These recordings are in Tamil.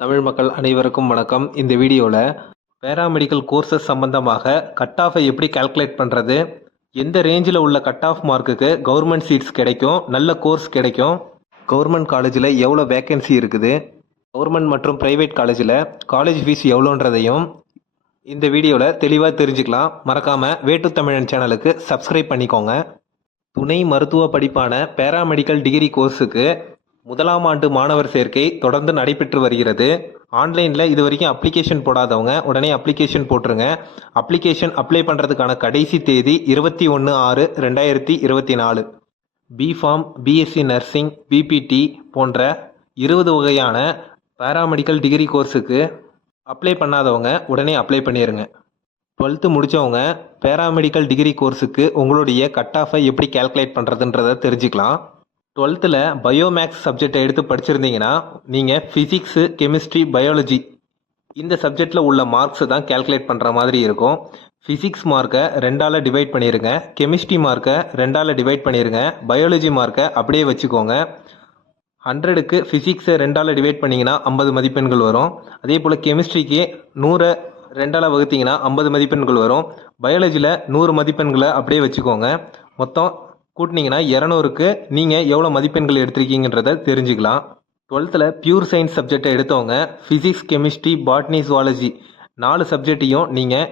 தமிழ் மக்கள் அனைவருக்கும் வணக்கம். இந்த வீடியோவில் பேராமெடிக்கல் கோர்சஸ் சம்பந்தமாக கட் ஆஃபை எப்படி கால்குலேட் பண்ணுறது எந்த ரேஞ்சில் உள்ள கட் ஆஃப் மார்க்குக்கு கவர்மெண்ட் சீட்ஸ் கிடைக்கும் நல்ல கோர்ஸ் கிடைக்கும் கவர்மெண்ட் காலேஜில் எவ்வளோ வேக்கன்சி இருக்குது கவர்மெண்ட் மற்றும் ப்ரைவேட் காலேஜில் காலேஜ் ஃபீஸ் எவ்வளோன்றதையும் இந்த வீடியோவில் தெளிவாக தெரிஞ்சுக்கலாம். மறக்காமல் வேட்டு தமிழன் சேனலுக்கு சப்ஸ்கிரைப் பண்ணிக்கோங்க. துணை மருத்துவ படிப்பான பேராமெடிக்கல் டிகிரி கோர்ஸுக்கு முதலாம் ஆண்டு மாணவர் சேர்க்கை தொடர்ந்து நடைபெற்று வருகிறது. ஆன்லைனில் இது வரைக்கும் அப்ளிகேஷன் போடாதவங்க உடனே அப்ளிகேஷன் போட்டுருங்க. அப்ளிகேஷன் அப்ளை பண்ணுறதுக்கான கடைசி தேதி இருபத்தி ஒன்று ஆறு ரெண்டாயிரத்தி இருபத்தி நாலு. பிஃபார்ம் பிஎஸ்சி நர்சிங் பிபிடி போன்ற இருபது வகையான பேராமெடிக்கல் டிகிரி கோர்ஸுக்கு அப்ளை பண்ணாதவங்க உடனே அப்ளை பண்ணிடுங்க டுவெல்த்து முடித்தவங்க பேராமெடிக்கல் டிகிரி கோர்ஸுக்கு உங்களுடைய கட் ஆஃபை எப்படி கால்குலேட் பண்ணுறதுன்றதை தெரிஞ்சுக்கலாம். டுவெல்த்தில் பயோமேக்ஸ் சப்ஜெக்டை எடுத்து படிச்சிருந்தீங்கன்னா நீங்கள் ஃபிசிக்ஸு கெமிஸ்ட்ரி பயாலஜி இந்த சப்ஜெக்டில் உள்ள மார்க்ஸை தான் கால்குலேட் பண்ணுற மாதிரி இருக்கும். ஃபிசிக்ஸ் மார்க்கை ரெண்டால் டிவைட் பண்ணிடுங்க கெமிஸ்ட்ரி மார்க்கை ரெண்டால் டிவைட் பண்ணிடுங்க பயாலஜி மார்க்கை அப்படியே வச்சுக்கோங்க. ஹண்ட்ரடுக்கு ஃபிசிக்ஸை ரெண்டால் டிவைட் பண்ணிங்கன்னா ஐம்பது மதிப்பெண்கள் வரும். அதே போல் கெமிஸ்ட்ரிக்கு நூறை ரெண்டால் வகுத்தீங்கன்னா ஐம்பது மதிப்பெண்கள் வரும். பயாலஜியில் நூறு மதிப்பெண்களை அப்படியே வச்சுக்கோங்க. மொத்தம் கூட்டினீங்கன்னா இரநூறுக்கு நீங்கள் எவ்வளோ மதிப்பெண்கள் எடுத்திருக்கீங்கன்றத தெரிஞ்சுக்கலாம். டுவெல்த்தில் பியூர் சயின்ஸ் சப்ஜெக்டை எடுத்தவங்க ஃபிசிக்ஸ் கெமிஸ்ட்ரி பாட்னி ஜுவாலஜி நாலு சப்ஜெக்டையும் நீங்கள்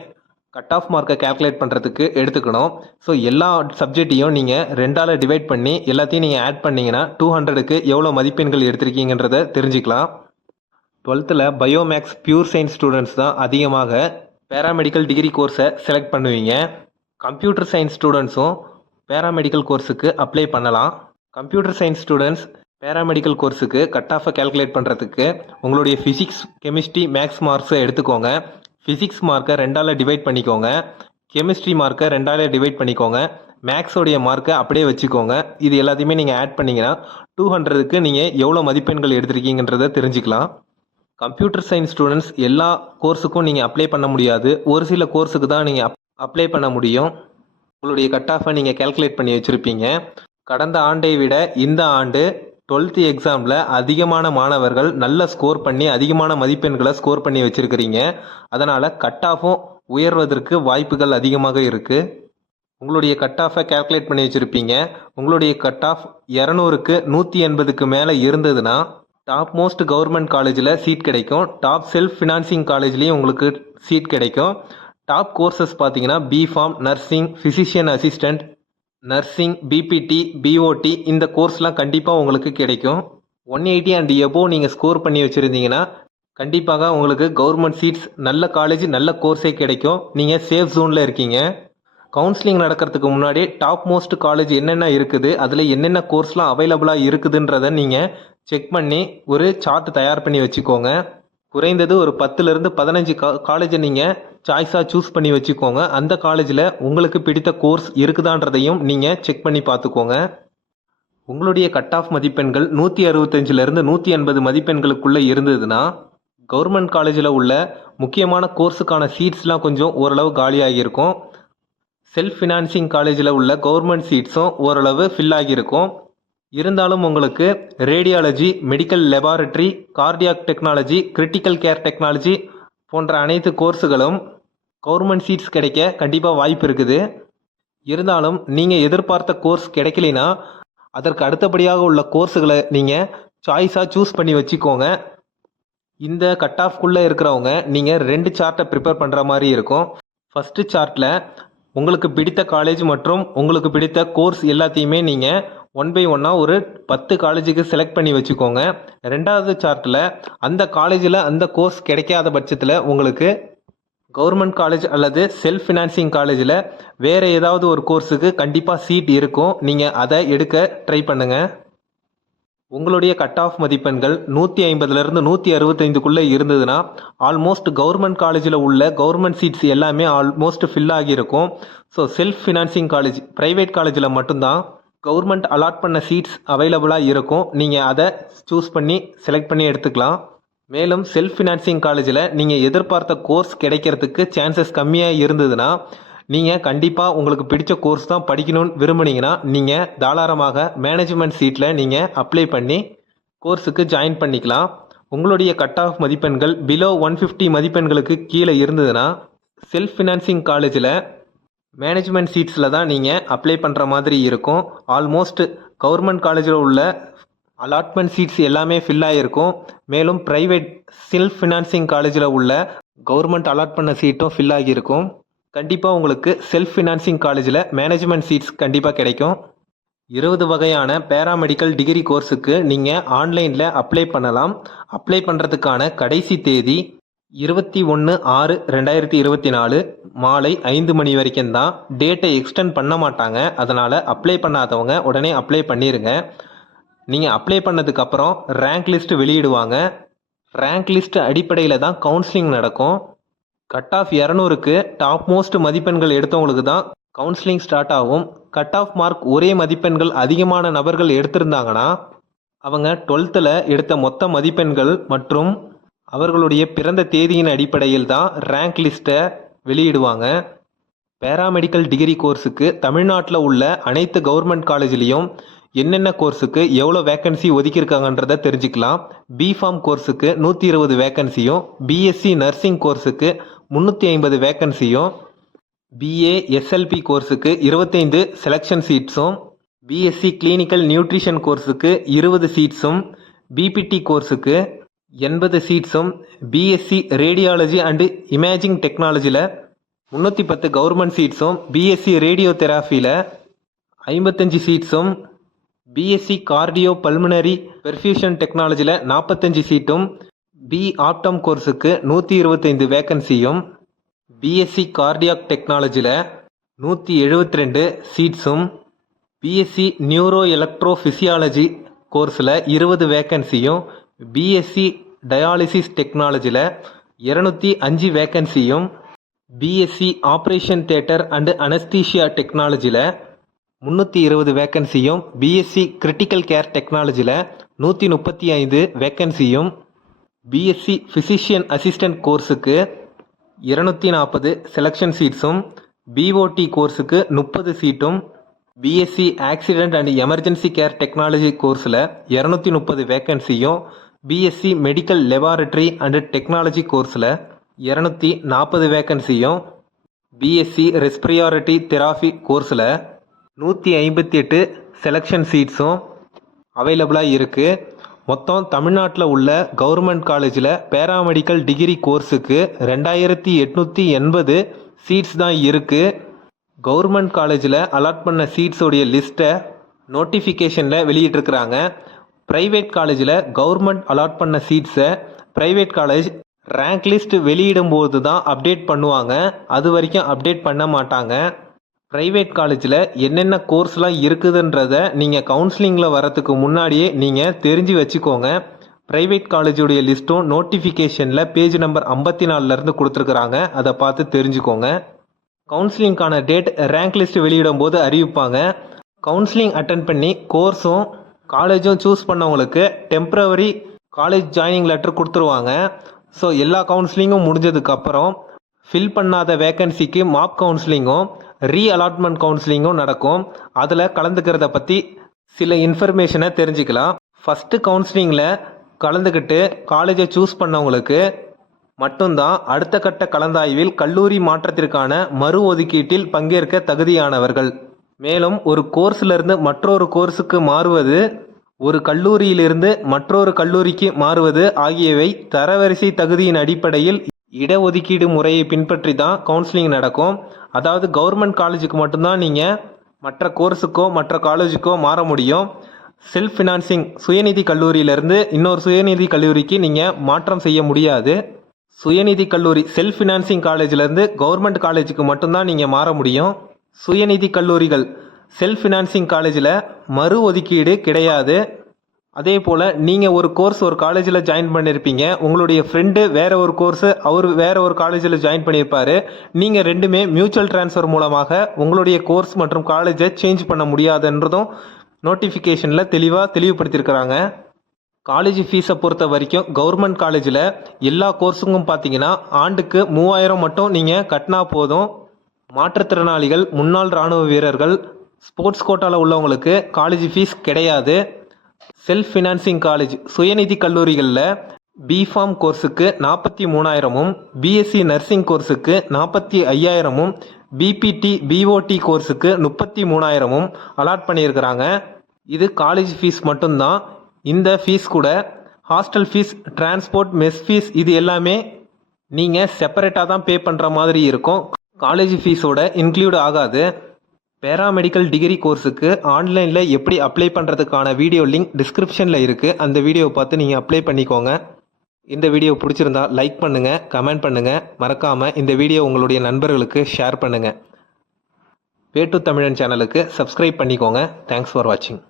கட் ஆஃப் மார்க்கை கால்குலேட் பண்ணுறதுக்கு எடுத்துக்கணும். ஸோ எல்லா சப்ஜெக்டையும் நீங்கள் ரெண்டால் டிவைட் பண்ணி எல்லாத்தையும் நீங்கள் ஆட் பண்ணிங்கன்னா டூ ஹண்ட்ரடுக்கு எவ்வளோ மதிப்பெண்கள் எடுத்திருக்கீங்கன்றத தெரிஞ்சுக்கலாம். டுவெல்த்தில் பயோமேக்ஸ் பியூர் சயின்ஸ் ஸ்டூடெண்ட்ஸ் தான் அதிகமாக பேராமெடிக்கல் டிகிரி கோர்ஸை செலக்ட் பண்ணுவீங்க. கம்ப்யூட்டர் சயின்ஸ் ஸ்டூடெண்ட்ஸும் பேராமெடிக்கல் கோர்ஸுக்கு அப்ளை பண்ணலாம். கம்ப்யூட்டர் சயின்ஸ் ஸ்டூடெண்ட்ஸ் பேராமெடிக்கல் கோர்ஸுக்கு கட் ஆஃபை கால்குலேட் பண்ணுறதுக்கு உங்களுடைய ஃபிசிக்ஸ் கெமிஸ்ட்ரி மேக்ஸ் மார்க்ஸை எடுத்துக்கோங்க. ஃபிசிக்ஸ் மார்க்கை ரெண்டால் டிவைட் பண்ணிக்கோங்க. கெமிஸ்ட்ரி மார்க்கை ரெண்டால் டிவைட் பண்ணிக்கோங்க. மேக்ஸோடைய மார்க்கை அப்படியே வச்சுக்கோங்க. இது எல்லாத்தையுமே நீங்கள் ஆட் பண்ணிங்கன்னா டூ ஹண்ட்ரடுக்கு நீங்கள் எவ்வளோ மதிப்பெண்கள் எடுத்திருக்கீங்கன்றதை தெரிஞ்சுக்கலாம். கம்ப்யூட்டர் சயின்ஸ் ஸ்டூடெண்ட்ஸ் எல்லா கோர்ஸுக்கும் நீங்கள் அப்ளை பண்ண முடியாது. ஒரு சில கோர்ஸுக்கு தான் நீங்கள் அப்ளை பண்ண முடியும். உங்களுடைய கட் ஆஃபை நீங்கள் கேல்குலேட் பண்ணி வச்சுருப்பீங்க. கடந்த ஆண்டை விட இந்த ஆண்டு டுவெல்த்து எக்ஸாமில் அதிகமான மாணவர்கள் நல்ல ஸ்கோர் பண்ணி அதிகமான மதிப்பெண்களை ஸ்கோர் பண்ணி வச்சுருக்கிறீங்க. அதனால் கட் ஆஃபும் உயர்வதற்கு வாய்ப்புகள் அதிகமாக இருக்குது உங்களுடைய கட் ஆஃபை கேல்குலேட் பண்ணி வச்சுருப்பீங்க. உங்களுடைய கட் ஆஃப் இரநூறுக்கு நூற்றி எண்பதுக்கு மேலே இருந்ததுன்னா டாப் மோஸ்ட் கவர்மெண்ட் காலேஜில் சீட் கிடைக்கும். டாப் செல்ஃப் ஃபினான்சிங் காலேஜ்லேயும் உங்களுக்கு சீட் கிடைக்கும். டாப் கோர்சஸ் பார்த்தீங்கன்னா B Pharm nursing physician assistant nursing BPT BOT இந்த கோர்ஸ்லாம் கண்டிப்பாக உங்களுக்கு கிடைக்கும். ஒன் எயிட்டி அண்ட் எபோ நீங்கள் ஸ்கோர் பண்ணி வச்சுருந்தீங்கன்னா கண்டிப்பாக உங்களுக்கு கவர்மெண்ட் சீட்ஸ் நல்ல காலேஜ் நல்ல கோர்ஸே கிடைக்கும். நீங்கள் சேஃப் ஜோனில் இருக்கீங்க. கவுன்சிலிங் நடக்கிறதுக்கு முன்னாடி டாப் மோஸ்ட் காலேஜ் என்னென்ன இருக்குது அதில் என்னென்ன கோர்ஸ்லாம் அவைலபிளாக இருக்குதுன்றதை நீங்கள் செக் பண்ணி ஒரு சார்ட் தயார் பண்ணி வச்சுக்கோங்க. குறைந்தது ஒரு பத்துலேருந்து பதினஞ்சு கா காலேஜை நீங்கள் சாய்ஸாக சூஸ் பண்ணி வச்சுக்கோங்க. அந்த காலேஜில் உங்களுக்கு பிடித்த கோர்ஸ் இருக்குதான்றதையும் நீங்கள் செக் பண்ணி பார்த்துக்கோங்க. உங்களுடைய கட் ஆஃப் மதிப்பெண்கள் நூற்றி அறுபத்தஞ்சிலேருந்து நூற்றி எண்பது மதிப்பெண்களுக்குள்ளே இருந்ததுன்னா கவர்மெண்ட் காலேஜில் உள்ள முக்கியமான கோர்ஸுக்கான சீட்ஸ்லாம் கொஞ்சம் ஓரளவு காலியாகியிருக்கும் செல்ஃப் ஃபினான்சிங் காலேஜில் உள்ள கவர்மெண்ட் சீட்ஸும் ஓரளவு ஃபில் ஆகியிருக்கும். இருந்தாலும் உங்களுக்கு radiology medical laboratory cardiac technology critical care technology போன்ற அனைத்து கோர்ஸுகளும் கவர்மெண்ட் சீட்ஸ் கிடைக்க கண்டிப்பாக வாய்ப்பு இருக்குது. இருந்தாலும் நீங்கள் எதிர்பார்த்த கோர்ஸ் கிடைக்கலைன்னா அதற்கு அடுத்தபடியாக உள்ள கோர்ஸுகளை நீங்கள் சாய்ஸாக சூஸ் பண்ணி வச்சுக்கோங்க. இந்த கட் ஆஃப்குள்ளே இருக்கிறவங்க நீங்கள் ரெண்டு சார்ட்டை ப்ரிப்பேர் பண்ணுற மாதிரி இருக்கும். ஃபஸ்ட்டு சார்ட்டில் உங்களுக்கு பிடித்த காலேஜ் மற்றும் உங்களுக்கு பிடித்த கோர்ஸ் எல்லாத்தையுமே நீங்கள் ஒன் பை ஒன்னாக ஒரு பத்து காலேஜுக்கு செலக்ட் பண்ணி வச்சுக்கோங்க. ரெண்டாவது சார்ட்டில் அந்த காலேஜில் அந்த கோர்ஸ் கிடைக்காத பட்சத்தில் உங்களுக்கு கவர்மெண்ட் காலேஜ் அல்லது செல்ஃப் ஃபினான்சிங் காலேஜில் வேறு ஏதாவது ஒரு கோர்ஸுக்கு கண்டிப்பாக சீட் இருக்கும். நீங்கள் அதை எடுக்க ட்ரை பண்ணுங்கள் உங்களுடைய கட் ஆஃப் மதிப்பெண்கள் நூற்றி ஐம்பதுலேருந்து நூற்றி அறுபத்தைந்துக்குள்ளே இருந்ததுன்னா ஆல்மோஸ்ட் கவர்மெண்ட் காலேஜில் உள்ள கவர்மெண்ட் சீட்ஸ் எல்லாமே ஆல்மோஸ்ட் ஃபில் ஆகியிருக்கும் so self financing college private காலேஜில் மட்டும்தான் கவர்மெண்ட் அலாட் பண்ண சீட்ஸ் அவைலபிளாக இருக்கும். நீங்கள் அதை சூஸ் பண்ணி செலக்ட் பண்ணி எடுத்துக்கலாம். மேலும் செல்ஃப் ஃபினான்சிங் காலேஜில் நீங்கள் எதிர்பார்த்த கோர்ஸ் கிடைக்கிறதுக்கு சான்சஸ் கம்மியாக இருந்ததுன்னா நீங்கள் கண்டிப்பாக உங்களுக்கு பிடிச்ச கோர்ஸ் தான் படிக்கணும்னு விரும்புனீங்கன்னா நீங்கள் தாராளமாக மேனேஜ்மெண்ட் சீட்டில் நீங்கள் அப்ளை பண்ணி கோர்ஸுக்கு ஜாயின் பண்ணிக்கலாம். உங்களுடைய கட் ஆஃப் மதிப்பெண்கள் பிலோ ஒன் ஃபிஃப்டி மதிப்பெண்களுக்கு கீழே இருந்ததுன்னா செல்ஃப் ஃபினான்சிங் காலேஜில் மேனேஜ்மெண்ட் சீட்ஸில் தான் நீங்கள் அப்ளை பண்ணுற மாதிரி இருக்கும். ஆல்மோஸ்ட் கவர்மெண்ட் காலேஜில் உள்ள அலாட்மெண்ட் சீட்ஸ் எல்லாமே ஃபில் ஆகிருக்கும் மேலும் ப்ரைவேட் செல்ஃப் ஃபினான்சிங் காலேஜில் உள்ள கவர்மெண்ட் அலாட் பண்ண சீட்டும் ஃபில் ஆகியிருக்கும். கண்டிப்பாக உங்களுக்கு செல்ஃப் ஃபினான்சிங் காலேஜில் மேனேஜ்மெண்ட் சீட்ஸ் கண்டிப்பாக கிடைக்கும். இருபது வகையான பேராமெடிக்கல் டிகிரி கோர்ஸுக்கு நீங்கள் ஆன்லைனில் அப்ளை பண்ணலாம். அப்ளை பண்ணுறதுக்கான கடைசி தேதி இருபத்தி ஒன்று ஆறு ரெண்டாயிரத்தி இருபத்தி நாலு மாலை ஐந்து மணி வரைக்கும் தான் டேட்டை எக்ஸ்டெண்ட் பண்ண மாட்டாங்க. அதனால் அப்ளை பண்ணாதவங்க உடனே அப்ளை பண்ணிடுங்க நீங்கள் அப்ளை பண்ணதுக்கப்புறம் ரேங்க் லிஸ்ட் வெளியிடுவாங்க. ரேங்க் லிஸ்ட் அடிப்படையில் தான் கவுன்சிலிங் நடக்கும். கட் ஆஃப் இரநூறுக்கு டாப் மோஸ்ட் மதிப்பெண்கள் எடுத்தவங்களுக்கு தான் கவுன்சிலிங் ஸ்டார்ட் ஆகும். கட் ஆஃப் மார்க் ஒரே மதிப்பெண்கள் அதிகமான நபர்கள் எடுத்திருந்தாங்கன்னா அவங்க டுவெல்த்தில் எடுத்த மொத்த மதிப்பெண்கள் மற்றும் அவர்களுடைய பிறந்த தேதியின் அடிப்படையில் தான் ரேங்க் லிஸ்ட்டை வெளியிடுவாங்க. பேராமெடிக்கல் டிகிரி கோர்ஸுக்கு தமிழ்நாட்டில் உள்ள அனைத்து கவர்மெண்ட் காலேஜ்லேயும் என்னென்ன கோர்ஸுக்கு எவ்வளோ வேக்கன்சி ஒதுக்கியிருக்காங்கன்றத தெரிஞ்சுக்கலாம். பிஃபார்ம் கோர்ஸுக்கு நூற்றி இருபது வேக்கன்சியும் பிஎஸ்சி நர்சிங் கோர்ஸுக்கு முந்நூற்றி ஐம்பது வேக்கன்சியும் பிஏ எஸ்எல்பி கோர்ஸுக்கு இருபத்தைந்து செலெக்ஷன் சீட்ஸும் பிஎஸ்சி கிளினிக்கல் நியூட்ரிஷன் கோர்ஸுக்கு இருபது சீட்ஸும் பிபிடி கோர்ஸுக்கு எண்பது சீட்ஸும் பிஎஸ்சி ரேடியாலஜி அண்டு இமேஜிங் டெக்னாலஜியில் முந்நூற்றி பத்து கவர்மெண்ட் சீட்ஸும் பிஎஸ்சி ரேடியோ தெராஃபியில் ஐம்பத்தஞ்சு சீட்ஸும் பிஎஸ்சி கார்டியோ பல்முனரி பெர்ஃபியூஷன் டெக்னாலஜியில் நாற்பத்தஞ்சு சீட்டும் பி ஆப்டம் கோர்ஸுக்கு நூற்றி இருபத்தைந்து வேக்கன்சியும் பிஎஸ்சி கார்டியாக் டெக்னாலஜியில் நூற்றி எழுபத்தி ரெண்டு சீட்ஸும் பிஎஸ்சி நியூரோ எலக்ட்ரோ ஃபிசியாலஜி கோர்ஸில் இருபது வேக்கன்சியும் பிஎஸ்சி டயாலிசிஸ் டெக்னாலஜியில் இரநூத்தி அஞ்சு வேக்கன்சியும் BSc operation theatre and anaesthesia டெக்னாலஜியில் முந்நூற்றி இருபது வேக்கன்சியும் பிஎஸ்சி கிரிட்டிக்கல் கேர் டெக்னாலஜியில் நூற்றி முப்பத்தி ஐந்து வேக்கன்சியும் பிஎஸ்சி ஃபிசிஷியன் அசிஸ்டன்ட் கோர்ஸுக்கு இருநூத்தி நாற்பது செலெக்ஷன் சீட்ஸும் பிஓடி கோர்ஸுக்கு முப்பது சீட்டும் BSc accident and emergency care technology கோர்ஸில் இரநூத்தி முப்பது வேக்கன்சியும் BSc medical laboratory and technology கோர்ஸில் இரநூத்தி நாற்பது வேக்கன்சியும் பிஎஸ்சி ரெஸ்பிரியாரிட்டி தெராபி கோர்ஸில் நூற்றி ஐம்பத்தி எட்டு செலெக்ஷன் சீட்ஸும் அவைலபிளாக இருக்குது மொத்தம் தமிழ்நாட்டில் உள்ள கவர்மெண்ட் காலேஜில் பேராமெடிக்கல் டிகிரி கோர்ஸுக்கு ரெண்டாயிரத்தி எட்நூற்றி எண்பது சீட்ஸ் தான் இருக்குது கவர்மெண்ட் காலேஜில் அலாட் பண்ண சீட்ஸோடைய லிஸ்ட்டை நோட்டிஃபிகேஷனில் வெளியிட்டிருக்கிறாங்க. ப்ரைவேட் காலேஜில் கவர்மெண்ட் அலாட் பண்ண சீட்ஸை ப்ரைவேட் காலேஜ் ரேங்க் லிஸ்ட் வெளியிடும் போது தான் அப்டேட் பண்ணுவாங்க. அது வரைக்கும் அப்டேட் பண்ண மாட்டாங்க. ப்ரைவேட் காலேஜில் என்னென்ன கோர்ஸ்லாம் இருக்குதுன்றத நீங்கள் கவுன்சிலிங்கில் வரத்துக்கு முன்னாடியே நீங்கள் தெரிஞ்சு வச்சுக்கோங்க. ப்ரைவேட் காலேஜுடைய லிஸ்ட்டும் நோட்டிஃபிகேஷனில் பேஜ் நம்பர் ஐம்பத்தி நாலுலேருந்து கொடுத்துருக்குறாங்க. அதை பார்த்து தெரிஞ்சுக்கோங்க. கவுன்சிலிங்க்கான டேட் ரேங்க் லிஸ்ட் வெளியிடும் போது அறிவிப்பாங்க. கவுன்சிலிங் அட்டன் பண்ணி கோர்ஸும் காலேஜும் சூஸ் பண்ணவங்களுக்கு டெம்ப்ரவரி காலேஜ் ஜாயினிங் லெட்டர் கொடுத்துருவாங்க. ஸோ எல்லா கவுன்சிலிங்கும் முடிஞ்சதுக்கப்புறம் ஃபில் பண்ணாத வேக்கன்சிக்கு மாப் கவுன்சிலிங்கும் ரீ அலாட்மெண்ட் கவுன்சிலிங்கும் நடக்கும். அதில் கலந்துக்கிறத பற்றி சில இன்ஃபர்மேஷனை தெரிஞ்சுக்கலாம். ஃபஸ்ட்டு கவுன்சிலிங்கில் கலந்துக்கிட்டு காலேஜை சூஸ் பண்ணவங்களுக்கு மட்டும்தான் அடுத்த கட்ட கலந்தாய்வில் கல்லூரி மாற்றத்திற்கான மறு ஒதுக்கீட்டில் பங்கேற்க தகுதியானவர்கள். மேலும் ஒரு கோர்ஸிலிருந்து மற்றொரு கோர்ஸுக்கு மாறுவது ஒரு கல்லூரியிலிருந்து மற்றொரு கல்லூரிக்கு மாறுவது ஆகியவை தரவரிசை தகுதியின் அடிப்படையில் இடஒதுக்கீடு முறையை பின்பற்றி தான் கவுன்சிலிங் நடக்கும். அதாவது கவர்மெண்ட் காலேஜுக்கு மட்டும்தான் நீங்கள் மற்ற கோர்ஸுக்கோ மற்ற காலேஜுக்கோ மாற முடியும். செல்ஃப் ஃபினான்சிங் சுயநிதி கல்லூரியிலிருந்து இன்னொரு சுயநிதி கல்லூரிக்கு நீங்கள் மாற்றம் செய்ய முடியாது. சுயநிதி கல்லூரி செல்ஃப் ஃபினான்சிங் காலேஜிலேருந்து கவர்மெண்ட் காலேஜுக்கு மட்டும்தான் நீங்கள் மாற முடியும். சுயநிதி கல்லூரிகள் செல்ஃப் ஃபினான்சிங் காலேஜில் மறு ஒதுக்கீடு கிடையாது. அதே போல் நீங்கள் ஒரு கோர்ஸ் ஒரு காலேஜில் ஜாயின் பண்ணியிருப்பீங்க உங்களுடைய ஃப்ரெண்டு வேறு ஒரு கோர்ஸு அவர் வேறு ஒரு காலேஜில் ஜாயின் பண்ணியிருப்பார் நீங்கள் ரெண்டுமே மியூச்சுவல் ட்ரான்ஸ்ஃபர் மூலமாக உங்களுடைய கோர்ஸ் மற்றும் காலேஜை சேஞ்ச் பண்ண முடியாதுன்றதும் நோட்டிஃபிகேஷனில் தெளிவாக தெளிவுபடுத்தியிருக்கிறாங்க காலேஜ் ஃபீஸை பொறுத்த வரைக்கும் கவர்மெண்ட் காலேஜில் எல்லா கோர்ஸுக்கும் பார்த்தீங்கன்னா ஆண்டுக்கு மூவாயிரம் மட்டும் நீங்கள் கட்டினா போதும். மாற்றுத்திறனாளிகள் முன்னாள் இராணுவ வீரர்கள் ஸ்போர்ட்ஸ் கோட்டாவில் உள்ளவங்களுக்கு காலேஜ் ஃபீஸ் கிடையாது. செல்ஃப் ஃபினான்சிங் காலேஜ் சுயநிதி கல்லூரிகளில் பிஃபார்ம் கோர்ஸுக்கு நாற்பத்தி மூணாயிரமும் பிஎஸ்சி நர்சிங் கோர்ஸுக்கு நாற்பத்தி ஐயாயிரமும் பிபிடி பிஓடி கோர்ஸுக்கு முப்பத்தி மூணாயிரமும் அலாட் பண்ணியிருக்கிறாங்க. இது காலேஜ் ஃபீஸ் மட்டும்தான். இந்த ஃபீஸ் கூட hostel fees transport mess fees இது எல்லாமே நீங்கள் செப்பரேட்டாக தான் பே பண்ணுற மாதிரி இருக்கும். காலேஜ் ஃபீஸோட இன்க்ளூட் ஆகாது. பேராமெடிக்கல் டிகிரி கோர்ஸுக்கு ஆன்லைனில் எப்படி அப்ளை பண்ணுறதுக்கான வீடியோ லிங்க் டிஸ்கிரிப்ஷனில் இருக்குது அந்த வீடியோவை பார்த்து நீங்கள் அப்ளை பண்ணிக்கோங்க. இந்த வீடியோ பிடிச்சிருந்தா லைக் பண்ணுங்கள் கமெண்ட் பண்ணுங்கள் மறக்காமல் இந்த வீடியோ உங்களுடைய நண்பர்களுக்கு ஷேர் பண்ணுங்கள் வேட்டு தமிழன் சேனலுக்கு சப்ஸ்கிரைப் பண்ணிக்கோங்க. தேங்க்ஸ் ஃபார் வாட்சிங்